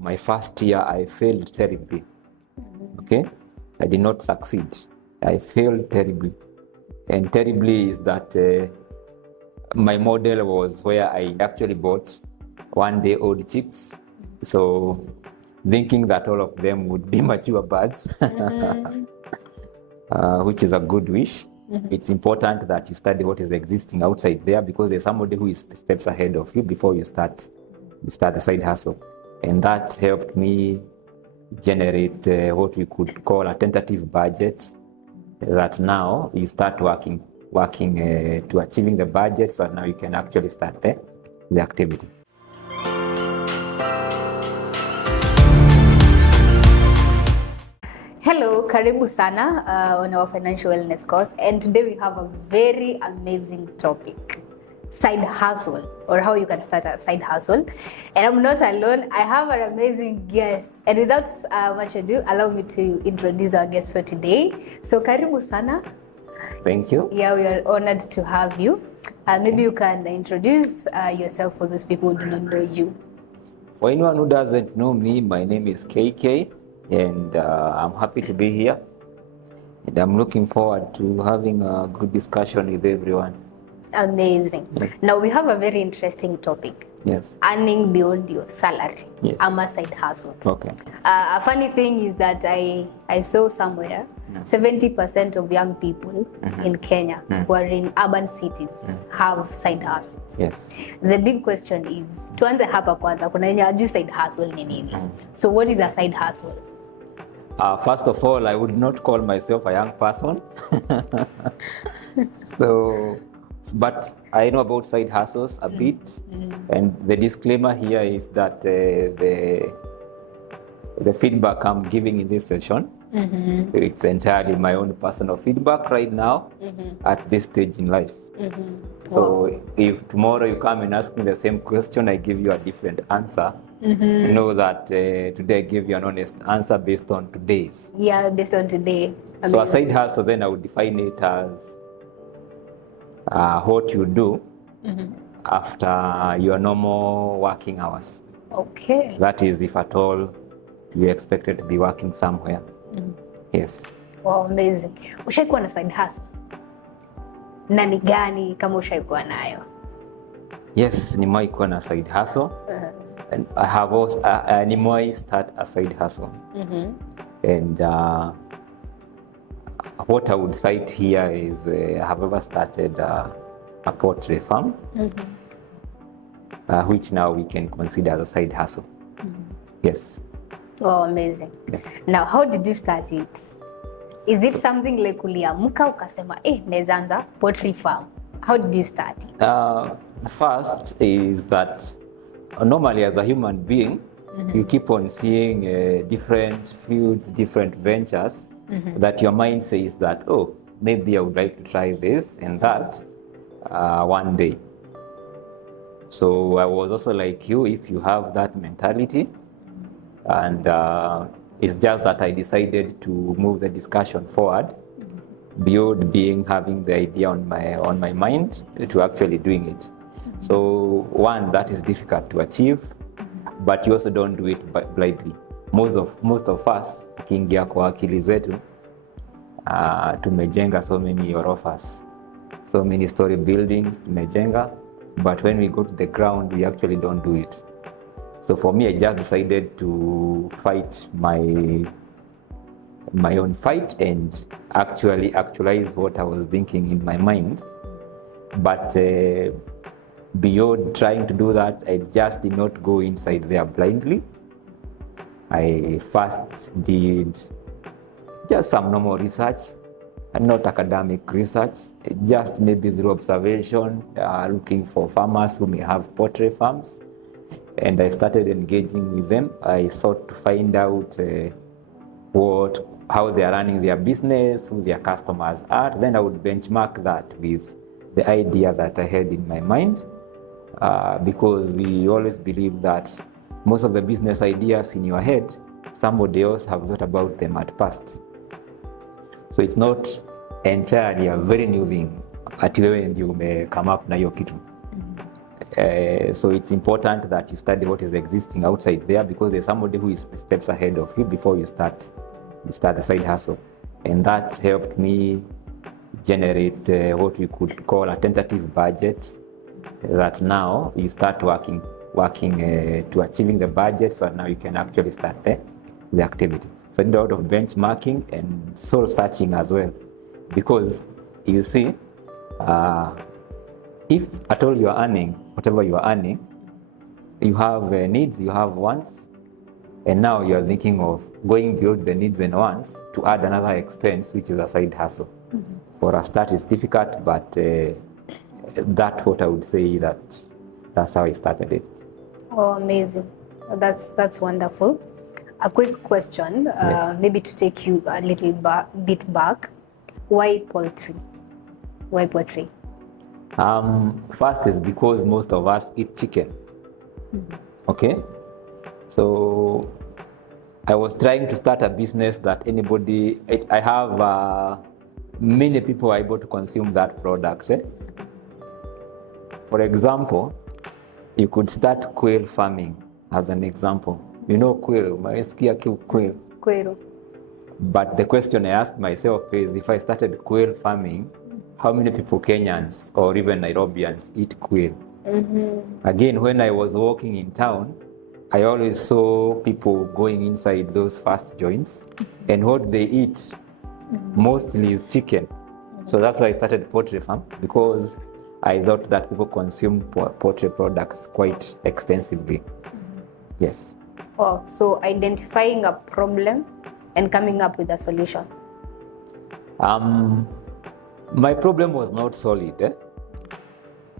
my first year, I failed terribly. Okay? I did not succeed. I failed terribly. And terribly is that my model was where I actually bought one-day-old chicks. So thinking that all of them would be mature birds, which is a good wish. It's important that you study what is existing outside there, because there's somebody who is steps ahead of you before you start a side hustle. And that helped me generate what we could call a tentative budget, that now you start working to achieving the budget, so now you can actually start the activity. Hello, karibu sana on our financial wellness course, and today we have a very amazing topic: side hustle, or how you can start a side hustle. And I'm not alone. I have an amazing guest, and without much ado, allow me to introduce our guest for today. So karibu sana. Thank you. Yeah, we are honored to have you. Maybe you can introduce yourself for those people who do not know you. For anyone who doesn't know me, my name is KK, and I'm happy to be here. And I'm looking forward to having a good discussion with everyone. Amazing. Yeah. Now we have a very interesting topic. Yes. Earning beyond your salary. Yes. Side hustles. Okay. A funny thing is that I saw somewhere 70% of young people in Kenya who are in urban cities have side hustles. Yes. The big question is, tuanze hapa kwanza, kuna yenye hajui side hustle ni nini? So what is a side hustle? First of all, I would not call myself a young person. But I know about side hustles a bit, and the disclaimer here is that the feedback I'm giving in this session, it's entirely my own personal feedback right now at this stage in life. So if tomorrow you come and ask me the same question, I give you a different answer. You know that today I give you an honest answer based on today's. Yeah, based on today. So a side hustle, then I would define it as what you do after your normal working hours. Okay. That is, if at all you're expected to be working somewhere. Yes. Wow, amazing. Ushaikuwa na side hustle? Na ni gani kama ushaikuwa nayo? Yes, nimewahi kuwa na side hustle. And I have also nimewahi start a side hustle. And what I would cite here is I have ever started a poultry farm, which now we can consider as a side hustle. Yes. Oh, amazing. Yes. Now, how did you start it? Is it something like uliamuka ukasema, naweza anza poultry farm? How did you start it? First is that normally as a human being, you keep on seeing different fields, different ventures, that your mind says that, oh, maybe I would like to try this and that one day. So I was also like you, if you have that mentality, and it's just that I decided to move the discussion forward beyond having the idea on my mind to actually doing it. So one, that is difficult to achieve, but you also don't do it blindly. Most of us tukiingia kwa akili zetu tumejenga so many orofas, so many story buildings tumejenga, but when we go to the ground we actually don't do it. So for me, I just decided to fight my own fight and actually actualize what I was thinking in my mind. But beyond trying to do that, I just did not go inside there blindly. I first did just some normal research, and not academic research, just maybe through observation, looking for farmers who may have poultry farms. And I started engaging with them. I sought to find out how they are running their business, who their customers are. Then I would benchmark that with the idea that I had in my mind, because we always believe that most of the business ideas in your head, somebody else have thought about them at past. So it's not entirely a very new thing. Ati wewe ndio come up na hiyo kitu. So it's important that you study what is existing outside there, because there's somebody who is steps ahead of you before you start a side hustle. And that helped me generate what we could call a tentative budget, that now you start working to achieving the budget, so now you can actually start the activity. So I did a lot of benchmarking and soul searching as well, because you see, if at all you are earning whatever you are earning, you have needs, you have wants, and now you are thinking of going beyond the needs and wants to add another expense, which is a side hustle. For a start, it's difficult, but that's what I would say, that's how I started it. Oh, amazing. That's wonderful. A quick question, maybe to take you a little bit back. Why poultry? Why poultry? First is because most of us eat chicken. Okay? So I was trying to start a business that I have many people are able to consume that product. For example, you could start quail farming as an example. You know quail, quail. Quail. But the question I asked myself is, if I started quail farming, how many people, Kenyans or even Nairobians, eat quail? Again, when I was walking in town, I always saw people going inside those fast joints, and what they eat mostly is chicken. So that's why I started Poultry Farm, because I thought that people consume poultry products quite extensively. Yes. Oh, so identifying a problem and coming up with a solution. My problem was not solid.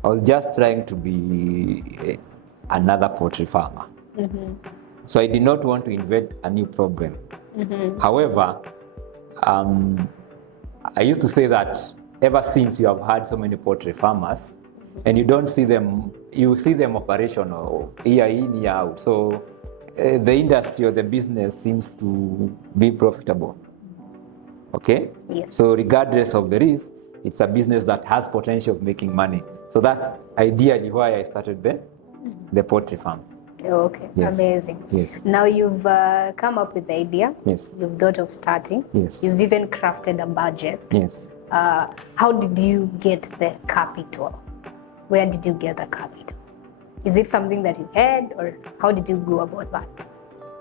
I was just trying to be another poultry farmer. So I did not want to invent a new problem. However, I used to say that ever since you have had so many poultry farmers, and you don't see them, you see them operational year in, year out. So the industry or the business seems to be profitable. Okay? Yes. So regardless of the risks, it's a business that has potential of making money. So that's ideally why I started the poultry farm. Okay, Yes. Amazing. Yes. Now you've come up with the idea. Yes. You've thought of starting. Yes. You've even crafted a budget. Yes. How did you get the capital? Where did you get the capital? Is it something that you had, or how did you go about that?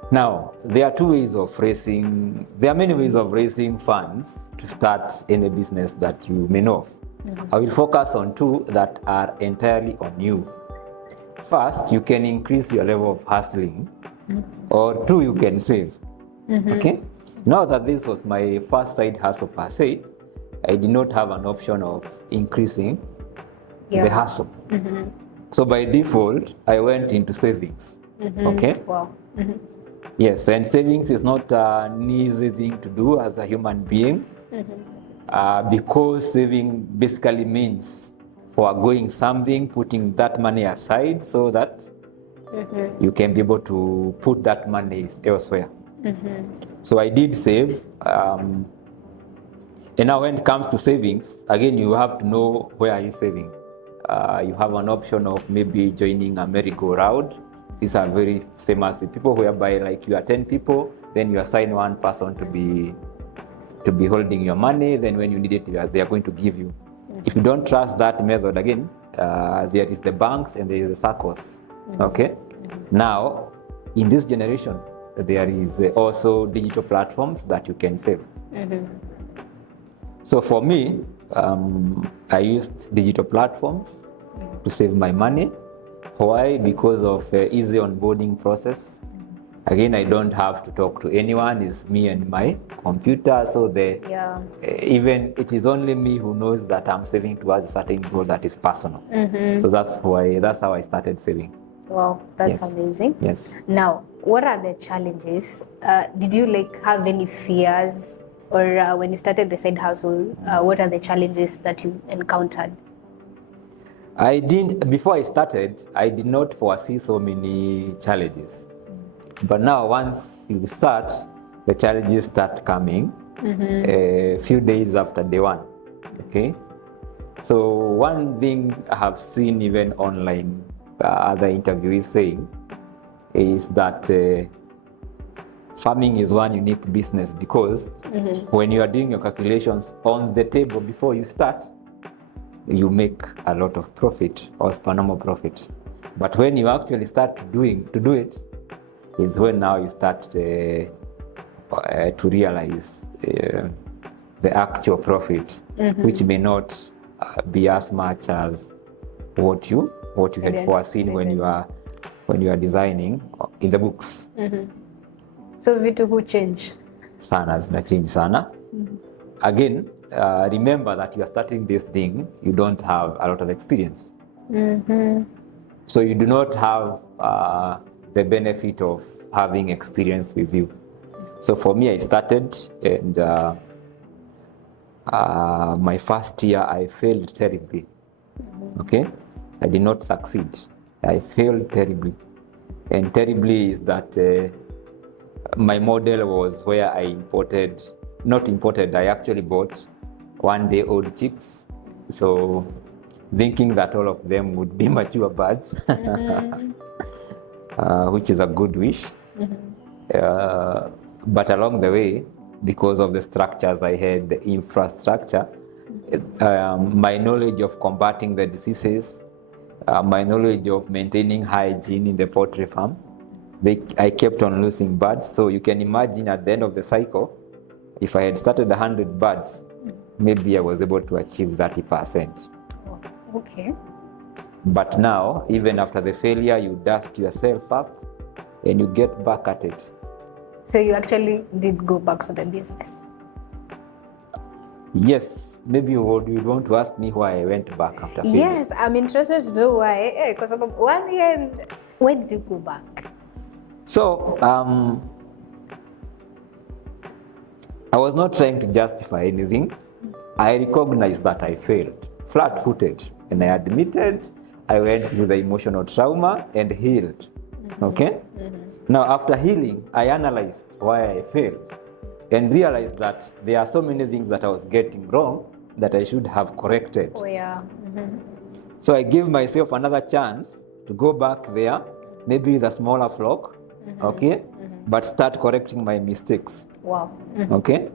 Now, there are many ways of raising funds to start any business that you may know of. I will focus on two that are entirely on you. First, you can increase your level of hustling, or two, you can save. Okay? Now that this was my first side hustle per se, I did not have an option of increasing the hustle. So by default, I went into savings. Okay? Wow. Yes, and savings is not an easy thing to do as a human being, because saving basically means foregoing something, putting that money aside so that you can be able to put that money elsewhere. So I did save. And now when it comes to savings, again, you have to know where are you saving. You have an option of maybe joining a merry-go-round. These are very famous people whereby, like, you are 10 people, then you assign one person to be holding your money, then when you need it, they are going to give you. If you don't trust that method, again, there is the banks and there is the circles. Okay? Now, in this generation, there is also digital platforms that you can save. So for me, I used digital platforms to save my money. Why? Because of easy onboarding process. Again, I don't have to talk to anyone. It's me and my computer. So even it is only me who knows that I'm saving towards a certain goal that is personal. So that's how I started saving. Wow, that's amazing. Yes. Now, what are the challenges? Did you have any fears, or when you started the side hustle, what are the challenges that you encountered? Before I started, I did not foresee so many challenges. But now, once you start, the challenges start coming a few days after day one. Okay? So one thing I have seen even online, other interviewees saying, is that farming is one unique business because when you are doing your calculations on the table before you start, you make a lot of profit or supernormal profit. But when you actually start to do it, is when now you start to realize the actual profit, which may not be as much as what you had foreseen when you are designing in the books. So vitu huchange sana, zinachange sana. Again, remember that you are starting this thing, you don't have a lot of experience. So you do not have the benefit of having experience with you. So for me, I started, and my first year I failed terribly. Okay, I did not succeed. I failed terribly, and terribly is that my model was where I I actually bought one-day-old chicks. So thinking that all of them would be mature birds, which is a good wish. But along the way, because of the structures I had, the infrastructure, my knowledge of combating the diseases, my knowledge of maintaining hygiene in the poultry farm, I kept on losing birds. So you can imagine at the end of the cycle, if I had started 100 birds, maybe I was able to achieve 30%. Okay. But now, even after the failure, you dust yourself up and you get back at it. So you actually did go back to the business? Yes. Maybe you would want to ask me why I went back after failure. Yes, I'm interested to know why. Because about 1 year, and why did you go back? So, I was not trying to justify anything. I recognized that I failed, flat-footed, and I admitted I went through the emotional trauma and healed. Okay? Now, after healing, I analyzed why I failed and realized that there are so many things that I was getting wrong that I should have corrected. Oh, yeah. So I gave myself another chance to go back there, maybe with a smaller flock, okay, but start correcting my mistakes. Wow. Okay,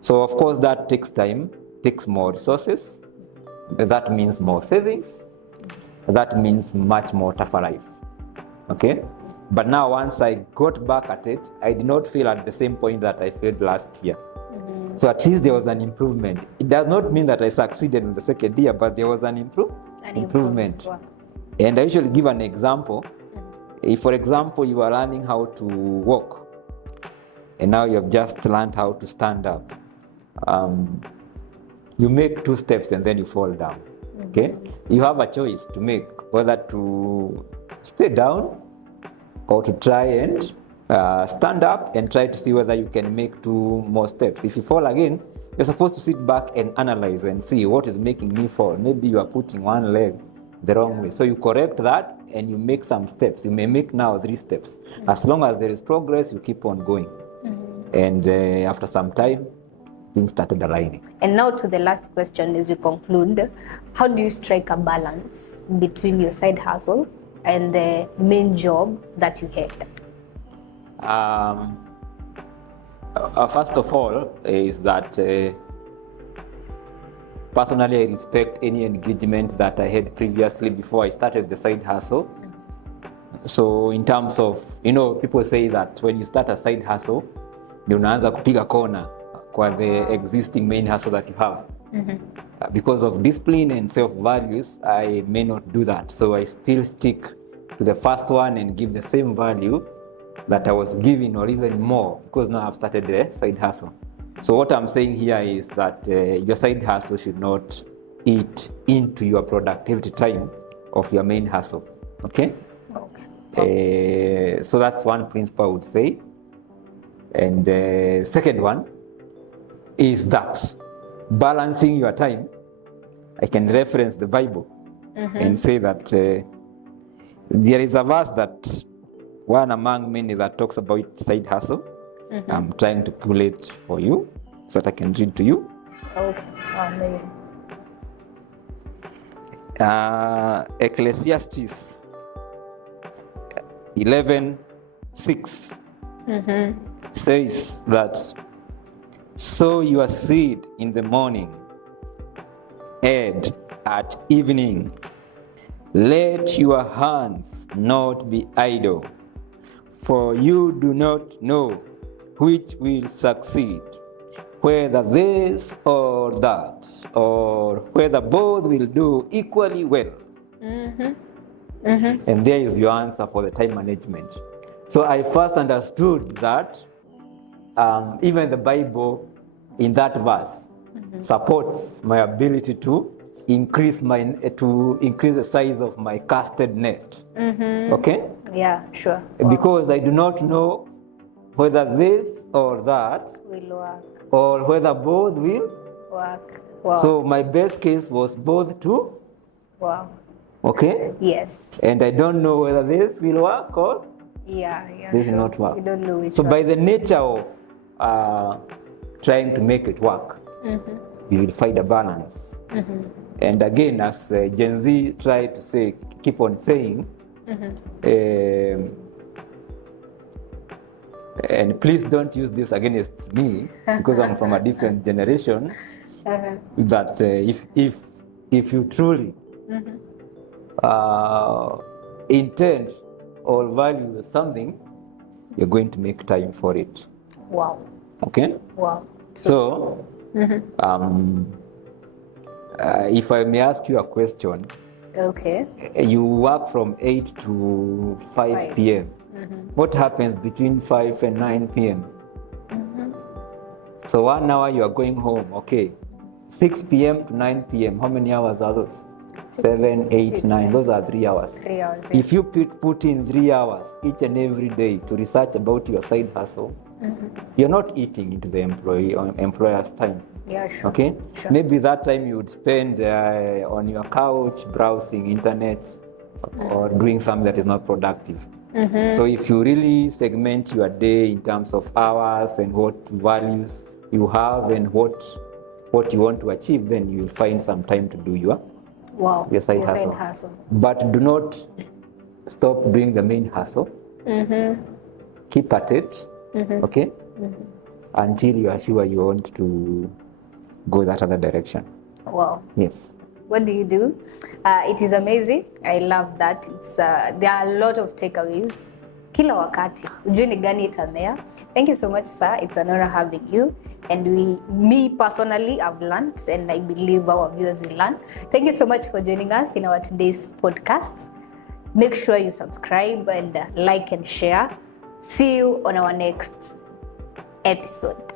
so of course that takes time, takes more resources. That means more savings. That means much more tougher life. Okay, but now once I got back at it, I did not feel at the same point that I failed last year. So at least there was an improvement. It does not mean that I succeeded in the second year, but there was an improvement. Wow. And I usually give an example. If, for example, you are learning how to walk, and now you have just learned how to stand up, you make 2 steps and then you fall down. Okay, you have a choice to make whether to stay down or to try and stand up and try to see whether you can make 2 more steps. If you fall again, you're supposed to sit back and analyze and see what is making me fall. Maybe you are putting one leg the wrong way. So you correct that and you make some steps. You may make now 3 steps. As long as there is progress, you keep on going. And after some time, things started aligning. And now to the last question as we conclude. How do you strike a balance between your side hustle and the main job that you had? First of all, is that personally I respect any engagement that I had previously before I started the side hustle. So in terms of, people say that when you start a side hustle, ndio unaanza kupiga kona kwa the existing main hustle that you have. Because of discipline and self-values, I may not do that. So I still stick to the first one and give the same value that I was giving or even more, because now I've started the side hustle. So what I'm saying here is that your side hustle should not eat into your productivity time of your main hustle. Okay? So that's one principle I would say. And the second one is that balancing your time, I can reference the Bible and say that there is a verse that one among many that talks about side hustle. I'm trying to pull it for you so that I can read to you. Okay, amazing. Ecclesiastes 11:6 says that, sow your seed in the morning and at evening. Let your hands not be idle, for you do not know which will succeed, whether this or that, or whether both will do equally well. And there is your answer for the time management. So I first understood that even the Bible in that verse supports my ability to increase the size of my casted net. Okay? Yeah, sure. Because I do not know whether this or that Will work. or whether both will Work. Wow. So my best case was both to. Wow. Okay? Yes. And I don't know whether this will work or this will not work. You don't know which So one. by the nature of trying to make it work, you will find a balance. And again, as Gen Z tried to say, keep on saying, and please don't use this against me because I'm from a different generation, that if you truly intend or value something, you're going to make time for it. Wow. Okay? Wow. So, if I may ask you a question, Okay. you work from 8 to 5 p.m. What happens between 5 and 9 p.m.? So 1 hour you are going home, okay. 6 p.m. to 9 p.m., how many hours are those? 7, 8, 9, those are 3 hours. 3 hours. If you put in 3 hours each and every day to research about your side hustle, you're not eating into the employee or employer's time. Yeah, sure. Okay? Sure. Maybe that time you would spend on your couch browsing internet or doing something that is not productive. So if you really segment your day in terms of hours and what values you have and what you want to achieve, then you will find some time to do your side hustle. But do not stop doing the main hustle. Keep at it, okay? Until you are sure you want to go that other direction. Wow. Yes. What do you do? It is amazing. I love that. It's there are a lot of takeaways. Kila wakati. Ujue ni gani itamea. Thank you so much, sir. It's an honor having you. And me personally, I've learned, and I believe our viewers will learn. Thank you so much for joining us in our today's podcast. Make sure you subscribe and like and share. See you on our next episode.